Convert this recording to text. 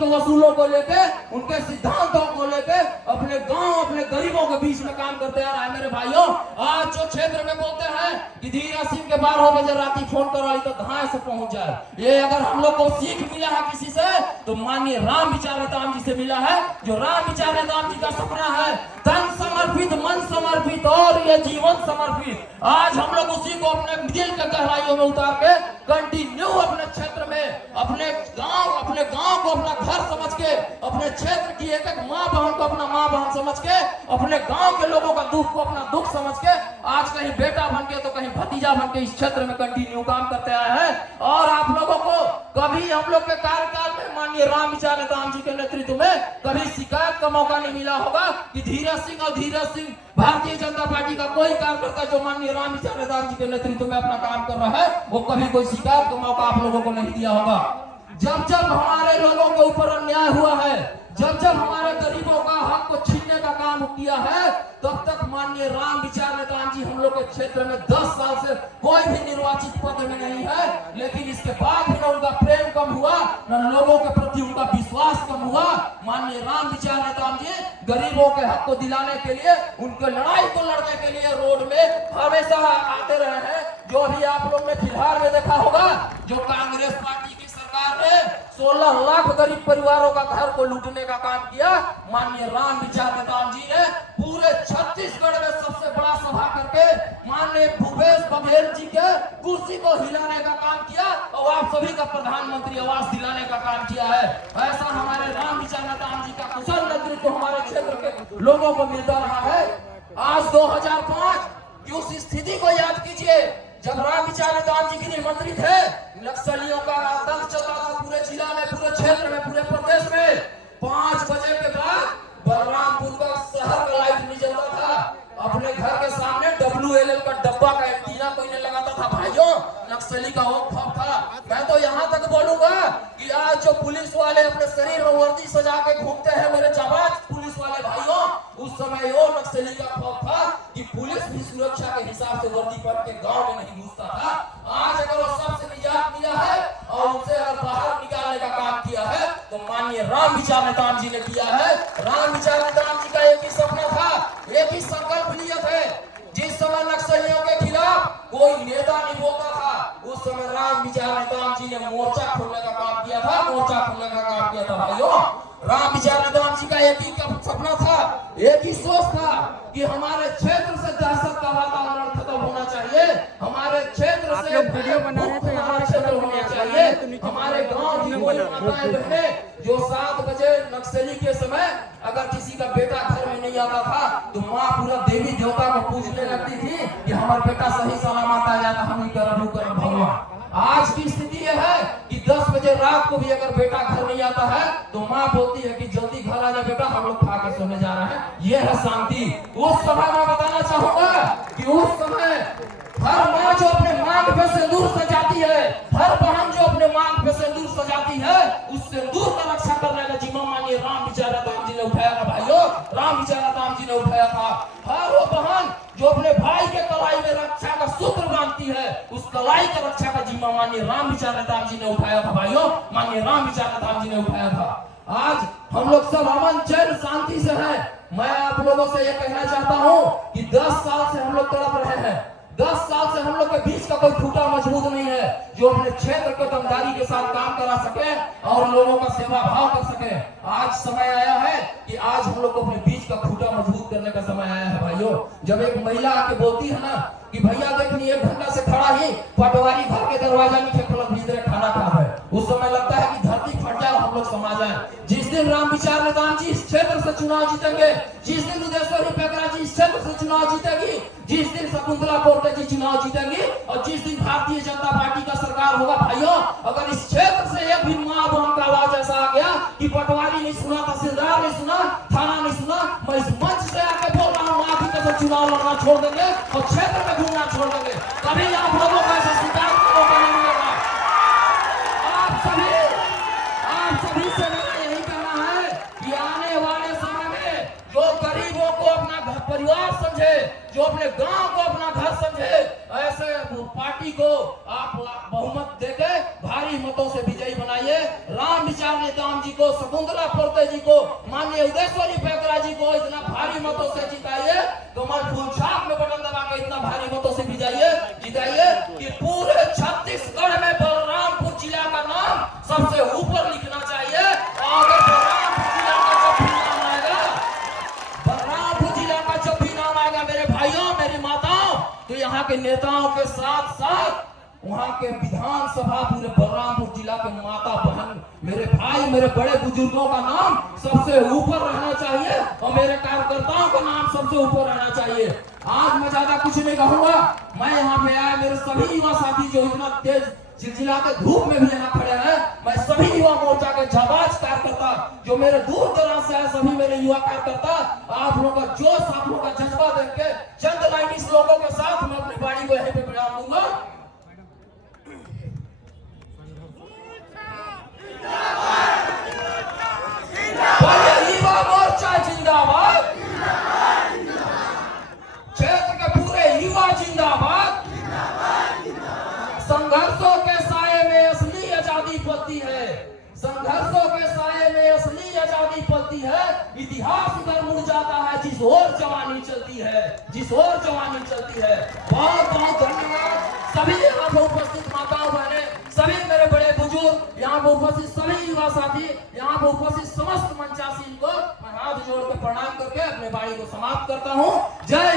के वसूलों को लेके, उनके सिद्धांतों को लेके अपने गांव, अपने गरीबों के बीच में काम करते आ रहा है। मेरे भाइयों, आज जो क्षेत्र में बोलते हैं कि धीरा सिंह के 12 बजे राती फोन करवाई तो कहां से पहुंच जाए, ये अगर हम लोग को सीख मिला है किसी से तो माननीय राम विचार नेताम जी से मिला है। जो राम विचार नेताम जी का सपना है, तन समर्पित, मन समर्पित और ये जीवन समर्पित, आज हम लोग उसी को अपने दिल के गहराइयों में उतार के कंटिन्यू अपने क्षेत्र में, अपने गांव को अपना घर समझ के, अपने क्षेत्र की एक एक माँ बहन को अपना माँ बहन समझ के, अपने गांव के लोगों का दुख को अपना दुख समझ के, आज कहीं बेटा बन के तो कहीं भतीजा बन के इस क्षेत्र में कंटिन्यू काम करते आए हैं। और आप लोगों को कभी हम लोग के कार्यकाल में माननीय राम विचार नेताम जी के नेतृत्व में कभी शिकायत का मौका नहीं मिला होगा कि धीरज सिंह भारतीय जनता पार्टी का कोई कार्यकर्ता जो माननीय राम विचार नेताम जी के नेतृत्व में अपना काम कर रहा है वो कभी कोई शिकायत का मौका आप लोगों को नहीं दिया होगा। जब हमारे लोगों के ऊपर अन्याय हुआ है, जब हमारे गरीबों का हक को छीनने का काम किया है, तब तक माननीय राम विचार नेताम जी हम लोग के क्षेत्र में 10 साल से कोई भी निर्वाचित पद में नहीं है। लेकिन इसके बाद भी न उनका प्रेम कम हुआ, न लोगों के प्रति उनका विश्वास कम हुआ। माननीय राम विचार नेताम जी गरीबों के हक को दिलाने के लिए, उनके लड़ाई को लड़ने के लिए रोड में हमेशा आते रहे हैं। जो अभी आप लोग ने फिलहाल में देखा होगा, जो कांग्रेस पार्टी की सरकार ने 16 लाख गरीब परिवारों का घर को लूटने का काम किया, माननीय राम विचार नेताम जी ने पूरे छत्तीसगढ़ में सबसे बड़ा सभा करके माननीय भूपेश बघेल जी के कुर्सी को हिलाने का काम किया और आप सभी का प्रधानमंत्री आवास दिलाने का काम किया है। ऐसा हमारे राम विचार नेताम जी का कुशल नेतृत्व हमारे क्षेत्र के लोगों को मिलता रहा है। आज 2005 की उस स्थिति को याद कीजिए जब राम विचार नेताम जी गृह मंत्री थे, नक्सलियों का आतंक चला था पूरे जिला में, पूरे क्षेत्र में, पूरे प्रदेश में। 5 बजे के बाद बलरामपुर का शहर का लाइट नहीं जलता था। अपने घर के सामने WLL का डब्बा का एंटीना कोई नहीं लगाता था। भाइयों, नक्सली का वो खौफ था। मैं तो यहाँ तक बोलूंगा कि आज जो पुलिस वाले अपने शरीर में वर्दी सजा के घूमते हैं, मेरे जाबाज पुलिस वाले भाइयों, उस समय वो नक्सली का खौफ था कि पुलिस भी सुरक्षा के हिसाब से वर्दी पहन के गांव में नहीं घुसता था। आज अगर वो सबसे निजात मिला है और उनसे अगर बाहर निकालने का काम किया है तो माननीय राम विचार नेताम जी ने किया है। राम विचार नेताम जी का एक ही सपना था, एक ही संकल्प लिए थे। जिस समय नक्सलियों के खिलाफ कोई नेता नहीं बोलता था, उस समय राम विचार नेताम जी ने मोर्चा खोलने का काम किया था, भाइयों। राम विचार नेताम जी का एक ही सपना था, एक ही सोच था कि हमारे क्षेत्र से दहशत का वातावरण खत्म होना चाहिए, हमारे क्षेत्र से वीडियो बना रहे थे, हमारे क्षेत्र होना चाहिए। हमारे गांव की माताएं बहनें जो 7 बजे नक्सली के समय अगर किसी का बेटा घर में नहीं आता था तो माँ पूरा देवी देवता को पूजने लगती थी कि हमारा बेटा सही सलामत आ जाता, हम ही करम भगवान। आज की स्थिति यह है कि 10 बजे रात को भी अगर बेटा घर नहीं आता है तो माँ बोलती है कि जल्दी घर आ जा बेटा, हम लोग खा के सोने जा रहे हैं। ये है शांति। उस समय मैं बताना चाहूंगा कि उस समय हर माँ जो अपने मांग पे सिंदूर सजाती है, हर बहन जो अपने मांग पे सिंदूर सजाती है, उस सिंदूर का रक्षा करने का जिम्मा माननीय राम विचार नेताम जी ने उठाया था। भाइयों, राम विचार नेताम जी ने उठाया था। हर वो बहन जो अपने भाई के कलाई में रक्षा का सूत्र बांधती है, उस कलाई का रक्षा का जिम्मा माननीय राम विचार नेताम जी ने उठाया था। भाइयों, माननीय राम विचार नेताम जी ने उठाया था। आज हम लोग सब अमन चैन शांति से हैं। मैं आप लोगों से ये कहना चाहता हूँ कि 10 साल से हम लोग तड़प रहे हैं। 10 साल से हम लोग के बीच का कोई खूंटा मजबूत नहीं है जो अपने क्षेत्र को दमदारी के साथ काम करा सके और लोगों का सेवा भाव कर सके। आज समय आया है कि आज हम लोग को अपने बीच का खूंटा मजबूत करने का समय आया है। भाइयों, जब एक महिला आके बोलती है ना कि भैया देखिए 1 घंटा से खड़ा ही पटवारी घर के दरवाजा नीचे खलक भीतर खाना खा है, उस समय लगता है कि धरती फट जाए, हम लोग समा जाए। जिस दिन राम विचार नेताम जी इस क्षेत्र से चुनाव जीतेंगे, जिस दिन उदयश्वरी पेकरा जी इस क्षेत्र से चुनाव जीतेगी, जिस दिन शकुंतला कोर्टे जी चुनाव जीतेंगी और जिस दिन भारतीय जनता पार्टी का सरकार होगा, भाइयों, अगर इस क्षेत्र से एक भी मां बहन का आवाज ऐसा आ गया कि पटवारी नहीं सुना, तहसीलदार नहीं सुना, थाना नहीं सुना, मैं इस मंच से आके बोल रहा हूँ, आप ही चुनाव लड़ना छोड़ देंगे और क्षेत्र में घूमना छोड़ देंगे। कभी आप लोगों को ऐसा शिकायत का मौका नहीं मिलेगा। आप सभी से मेरा यही कहना है कि आने वाले समय में जो गरीबों को अपना घर परिवार समझे, जो अपने गांव को अपना घर समझे, ऐसे पार्टी को आप बहुमत देके भारी मतों से विजयी बना बनाइए। राम विचार नेताम जी को, शकुंतला पोर्ते जी को, माननीय उदयश्वरी पैकरा जी को इतना भारी मतों से जिताइए। कमल फूल छाप में बटन दबा के इतना भारी मतों से जिताइए कि पूरे छत्तीसगढ़ में बलरामपुर जिला का नाम सबसे ऊपर लिखना चाहिए। और अगर बलरामपुर जिला का जब भी नाम आएगा, बलरामपुर जिला का जब भी नाम आएगा मेरे भाइयों, मेरी माताओं, तो यहाँ के नेताओं के साथ साथ वहाँ के विधानसभा पूरे बलरामपुर जिला के माता बहन, मेरे भाई, मेरे बड़े बुजुर्गों का नाम सबसे ऊपर रहना चाहिए और मेरे कार्यकर्ताओं का नाम सबसे ऊपर रहना चाहिए। आज मैं ज्यादा कुछ नहीं कहूंगा। मैं यहाँ पे आया, मेरे सभी युवा साथी जो इतना तेज चिलचिलाते धूप में भी यहाँ खड़े हैं, मैं सभी युवा मोर्चा के जाबाज कार्यकर्ता जो मेरे दूर दराज से आए, सभी मेरे युवा कार्यकर्ता, आप लोगों का जोश, आप लोगों का जज्बा देख के चंद लाइन इस लोगों के साथ मैं अपनी बाड़ी को यहीं पे विराम दूंगा। युवा मोर्चा जिंदाबाद, क्षेत्र के पूरे युवा जिंदाबाद। संघर्षों के साये में असली आजादी पलती है, संघर्षों के साये में असली आजादी पलती है। इतिहास उधर मुड़ जाता है जिस ओर जवानी चलती है, जिस ओर जवानी चलती है। बहुत बहुत धन्यवाद सभी यहाँ पर उपस्थित माताओं बहने, सभी मेरे बड़े बुजुर्ग, यहाँ पर उपस्थित सभी युवा साथी, यहाँ पर उपस्थित समस्त मंचासीन को मैं हाथ जोड़ कर प्रणाम करके अपने बाड़ी को समाप्त करता हूँ। जय